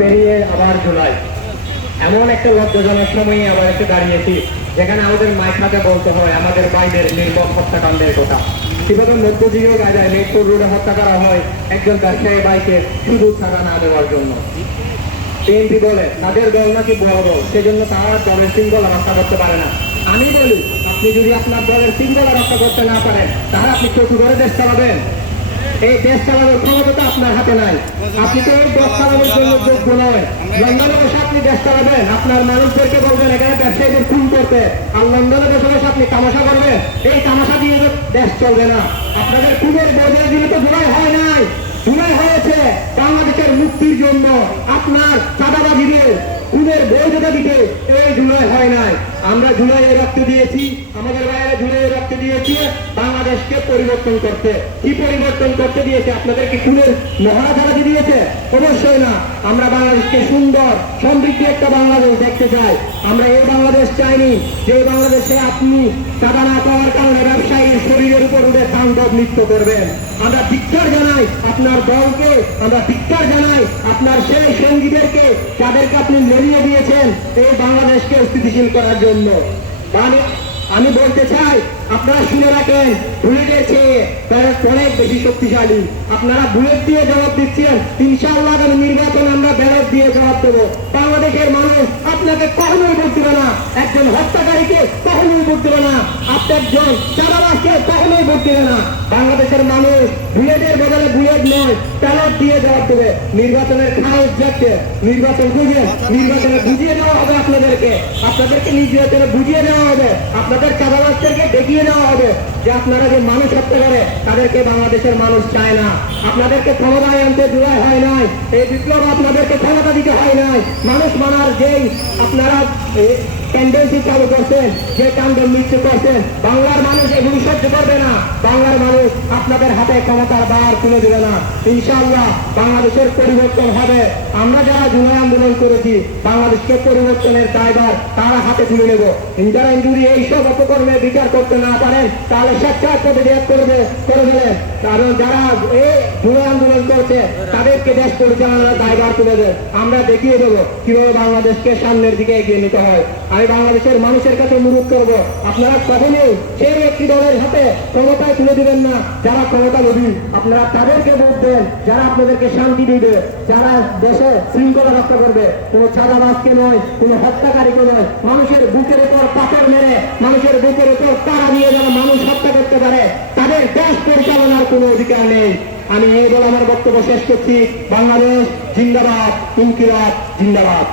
পেরিয়ে আবার জুলাই। এমন একটা লজ্জাজনক সময়ে এসে দাঁড়িয়েছি, যেখানে আমাদের বলতে হয়, আমাদের বাইরের নির্মম হত্যাকাণ্ডের কথা। মধ্যযুগীয় গাজায় মেট্রো রোডে হত্যা করা হয় একজন বাইকে শুধু ছাড়া না দেওয়ার জন্য। বলে, তাদের দল নাকি বড় দল, সেজন্য তারা দলের শৃঙ্খলা রক্ষা করতে পারে না। আমি বলি, আপনি যদি আপনার দলের শৃঙ্খলা রক্ষা করতে না পারেন, তাহলে আপনি চতুর করে দেশ চালাবেন। এই দেশ চালানোর ক্ষমতা আপনার হাতে নাই। আপনি তো এই দেশ চালানোর জন্য যোগ্য নয়। লন্ডনে বসে আপনি দেশ চালাবেন। আপনার মানুষদেরকে বলবেন, এখানে ব্যবসায়ীদের খুন করতে। আর লন্ডনে বসে বসে আপনি তামাশা করবেন। এই তামাশা দিয়ে দেশ চলবে না। আপনাদের খুনের বদলে দিলে তো জুলাই হয় নাই। জুলাই হয়েছে বাংলাদেশের মুক্তির জন্য। আপনার চাঁদাবাজিদের খুনের বৈধতা দিতে এই জুলাই হয় নাই। আমরা জুলাইয়ে রক্ত দিয়েছি। আমাদের বাইরে জুলাইয়ে রক্ত দিয়েছি। বাংলাদেশকে পরিবর্তন করতে। কি পরিবর্তন করতে দিয়েছে? আপনাদেরকে খুনের মহারা দিয়েছে? অবশ্যই না। আমরা বাংলাদেশকে সুন্দর, সমৃদ্ধ একটা বাংলাদেশ দেখতে চাই। আমরা এই বাংলাদেশ চাইনি যে বাংলাদেশে আপনি চাঁদা না পাওয়ার কারণে ব্যবসায়ীর শরীরের উপর উঠে তাণ্ডব নৃত্য করবেন। আমরা ধিক্কার জানাই আপনার দলকে, আমরা ধিক্কার জানাই আপনার সেই সঙ্গীদেরকে যাদেরকে আপনি লড়িয়ে দিয়েছেন এই বাংলাদেশকে স্থিতিশীল করার জন্য। মানে আমি বলতে চাই, আপনারা শুনে রাখেন বুলেটের চেয়ে তারা অনেক বেশি শক্তিশালী। আপনারা বুলেট দিয়ে জবাব দিচ্ছেন, ইনশাআল্লাহ নির্বাচন আমরা ব্যালট দিয়ে জবাব দেবো। বাংলাদেশের মানুষ আপনাকে কখনোই ভোট দেবে না। একজন হত্যাকারীকে কখনোই ভোট দেবে না। আপনি একজন চাঁদাবাসকে কখনোই ভোট দেবে না। বাংলাদেশের মানুষ বুলেটের বদলে বুলেট নয় ব্যালট দিয়ে জবাব দেবে। নির্বাচনের খারাপ যাচ্ছে নির্বাচন বুঝে নির্বাচনে বুঝিয়ে দেওয়া হবে আপনাদেরকে। আপনাদেরকে নির্বাচনে বুঝিয়ে দেওয়া হবে। আপনাদের চাঁদাবাসদেরকে দেখিয়ে দেওয়া হবে যে আপনারা যে মানুষ হত্যা করে তাদেরকে বাংলাদেশের মানুষ চায় না। আপনাদেরকে ক্ষমতায় আনতে দেওয়া হয় নাই। এই বিপ্লব আপনাদেরকে ক্ষমতা দিতে হয় নাই। মানুষ মানার যেই আপনারা টেন্ডেন্সি চালু করছেন যে কাণ্ড মৃত্যু করছেন বাংলার মানুষ এগুলি সহ্য করবে না। বাংলার মানুষ আপনাদের হাতে ক্ষমতার বার তুলে দেবে না। ইনশাআল্লাহ বাংলাদেশের পরিবর্তন হবে। আমরা যারা জুলাই আন্দোলন করেছি, বাংলাদেশকে পরিবর্তনের দায়ভার তারা হাতে তুলে নেব। যারা যদি এইসব অপকর্মে বিচার করতে না পারেন, তাহলে স্বেচ্ছায় পদত্যাগ করবে, করে দেবেন কারণ যারা এই জুলাই আন্দোলন করছে, তাদেরকে দেশ পরিচালনার দায়ভার তুলে দেয় আমরা দেখিয়ে দেবো কীভাবে বাংলাদেশকে সামনের দিকে এগিয়ে নিতে হয়। আমি বাংলাদেশের মানুষের কাছে অনুরোধ করব, আপনারা কখনোই সেই একটি দলের হাতে ক্ষমতায় তুলে দিবেন না। যারা ক্ষমতা লোভী আপনারা তাদেরকে ভোট দেন, যারা আপনাদেরকে শান্তি দিবে, যারা দেশে শৃঙ্খলা রক্ষা করবে। কোনো চাঁদাবাজকে নয়, কোনো হত্যাকারীকে নয়, মানুষের বুকের উপর পাথর মেরে, মানুষের বুকের উপর তারা দিয়ে যারা মানুষ হত্যা করতে পারে, তাদের দেশ পরিচালনার কোনো অধিকার নেই। আমি এই বলে আমার বক্তব্য শেষ করছি। বাংলাদেশ জিন্দাবাদ, ইনকিলাব, জিন্দাবাদ।